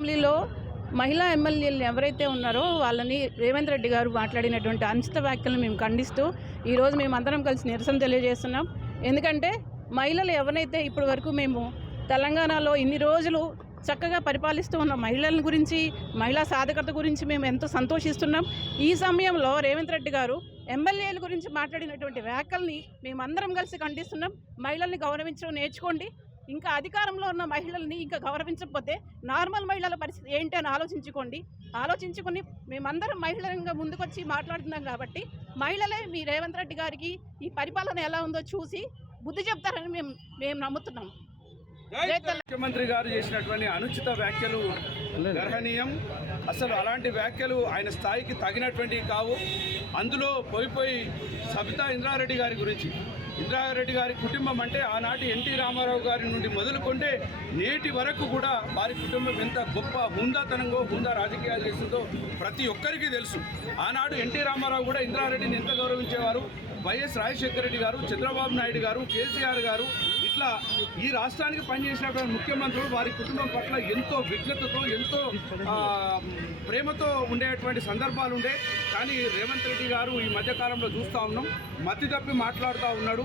అసెంబ్లీలో మహిళా ఎమ్మెల్యేలు ఎవరైతే ఉన్నారో వాళ్ళని రేవంత్ రెడ్డి గారు మాట్లాడినటువంటి అనుచిత వ్యాఖ్యలను మేము ఖండిస్తూ ఈరోజు మేము అందరం కలిసి నిరసన తెలియజేస్తున్నాం. ఎందుకంటే మహిళలు ఎవరైతే ఇప్పటి వరకు మేము తెలంగాణలో ఇన్ని రోజులు చక్కగా పరిపాలిస్తూ ఉన్న మహిళల గురించి మహిళా సాధకత గురించి మేము ఎంతో సంతోషిస్తున్నాం. ఈ సమయంలో రేవంత్ రెడ్డి గారు ఎమ్మెల్యేల గురించి మాట్లాడినటువంటి వ్యాఖ్యల్ని మేమందరం కలిసి ఖండిస్తున్నాం. మహిళల్ని గౌరవించడం నేర్చుకోండి. ఇంకా అధికారంలో ఉన్న మహిళల్ని ఇంకా గౌరవించకపోతే నార్మల్ మహిళల పరిస్థితి ఏంటి అని ఆలోచించుకోండి. ఆలోచించుకొని మేమందరం మహిళలంగా ముందుకొచ్చి మాట్లాడుతున్నాం కాబట్టి మహిళలే మీ రేవంత్ రెడ్డి గారికి ఈ పరిపాలన ఎలా ఉందో చూసి బుద్ధి చెప్తారని మేము మేము నమ్ముతున్నాం. ముఖ్యమంత్రి గారు చేసినటువంటి అనుచిత వ్యాఖ్యలు గర్హనీయం అసలు అలాంటి వ్యాఖ్యలు ఆయన స్థాయికి తగినటువంటివి కావు. అందులో పోయి పోయి సబితా ఇంద్రారెడ్డి గారి గురించి ఇంద్రారెడ్డి గారి కుటుంబం అంటే ఆనాటి ఎన్టీ రామారావు గారి నుండి మొదలుకొంటే నేటి వరకు కూడా వారి కుటుంబం ఎంత గొప్ప హుందాతనంగా హుందా రాజకీయాలు చేస్తుందో ప్రతి ఒక్కరికి తెలుసు. ఆనాడు ఎన్టీ రామారావు కూడా ఇంద్రారెడ్డిని ఎంత గౌరవించేవారు? వైఎస్ రాజశేఖర రెడ్డి గారు చంద్రబాబు నాయుడు గారు కేసీఆర్ గారు ఇట్లా ఈ రాష్ట్రానికి పనిచేసినటువంటి ముఖ్యమంత్రులు వారి కుటుంబం పట్ల ఎంతో విఘ్నతతో ఎంతో ప్రేమతో ఉండేటువంటి సందర్భాలు ఉండే కానీ రేవంత్ రెడ్డి గారు ఈ మధ్యకాలంలో చూస్తూ ఉన్నాం. మతి తప్పి మాట్లాడుతూ ఉన్నాడు.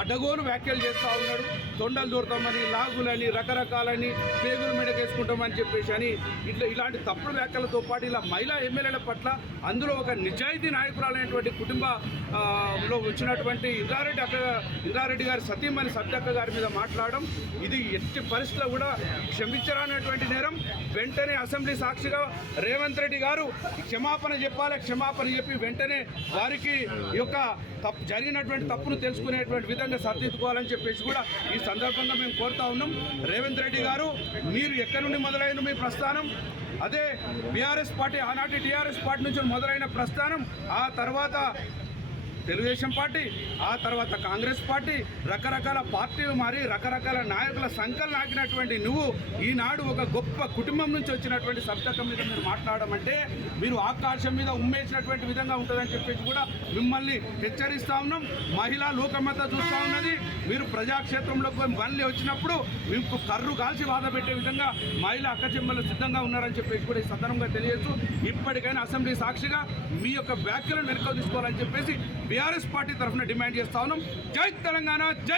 అడ్డగోలు వ్యాఖ్యలు చేస్తూ ఉన్నాడు. తొండలు దూరతామని లాగులని రకరకాలని పేగులు మెడకేసుకుంటామని చెప్పేసి అని ఇట్లా ఇలాంటి తప్పుడు వ్యాఖ్యలతో పాటు ఇలా మహిళా ఎమ్మెల్యేల పట్ల అందులో ఒక నిజాయితీ నాయకురాలైనటువంటి కుటుంబ లో వచ్చినటువంటి ఇంద్రారెడ్డి అక్క ఇంద్రారెడ్డి గారి సతీమణి సబ్జక్క గారి మీద మాట్లాడడం ఇది ఎట్టి పరిస్థితుల్లో కూడా క్షమించరానటువంటి నేరం. వెంటనే అసెంబ్లీ సాక్షిగా రేవంత్ రెడ్డి గారు క్షమాపణ చెప్పాలి క్షమాపణ చెప్పి వెంటనే వారికి యొక్క తప్పు జరిగినటువంటి తప్పును తెలుసుకునేటువంటి విధంగా సరిదిద్దుకోవాలని చెప్పేసి కూడా ఈ సందర్భంగా మేము కోరుతా ఉన్నాం. రేవంత్ రెడ్డి గారు మీరు ఎక్కడి నుండి మొదలైన మీ ప్రస్థానం? అదే బీఆర్ఎస్ పార్టీ ఆనాటి టీఆర్ఎస్ పార్టీ నుంచి మొదలైన ప్రస్థానం. ఆ తర్వాత తెలుగుదేశం పార్టీ ఆ తర్వాత కాంగ్రెస్ పార్టీ రకరకాల పార్టీలు మారి రకరకాల నాయకుల సంకలు నాకినటువంటి నువ్వు ఈనాడు ఒక గొప్ప కుటుంబం నుంచి వచ్చినటువంటి సబ్జెక్ట్ మీద మీరు మాట్లాడడం అంటే మీరు ఆకాశం మీద ఉమ్మేసినటువంటి విధంగా ఉంటుందని చెప్పేసి కూడా మిమ్మల్ని హెచ్చరిస్తా ఉన్నాం. మహిళా లోకమత చూస్తూ ఉన్నది. మీరు ప్రజాక్షేత్రంలోకి మళ్ళీ వచ్చినప్పుడు మీకు కర్రు కాల్చి బాధ పెట్టే విధంగా మహిళా అక్కచెమ్మలు సిద్ధంగా ఉన్నారని చెప్పేసి కూడా ఈ సందర్భంగా తెలియచ్చు ఇప్పటికైనా అసెంబ్లీ సాక్షిగా మీ యొక్క వ్యాఖ్యలను వెనుక తీసుకోవాలని చెప్పేసి బీఆర్ఎస్ పార్టీ తరఫున డిమాండ్ చేస్తా ఉన్నాం. జై తెలంగాణ జై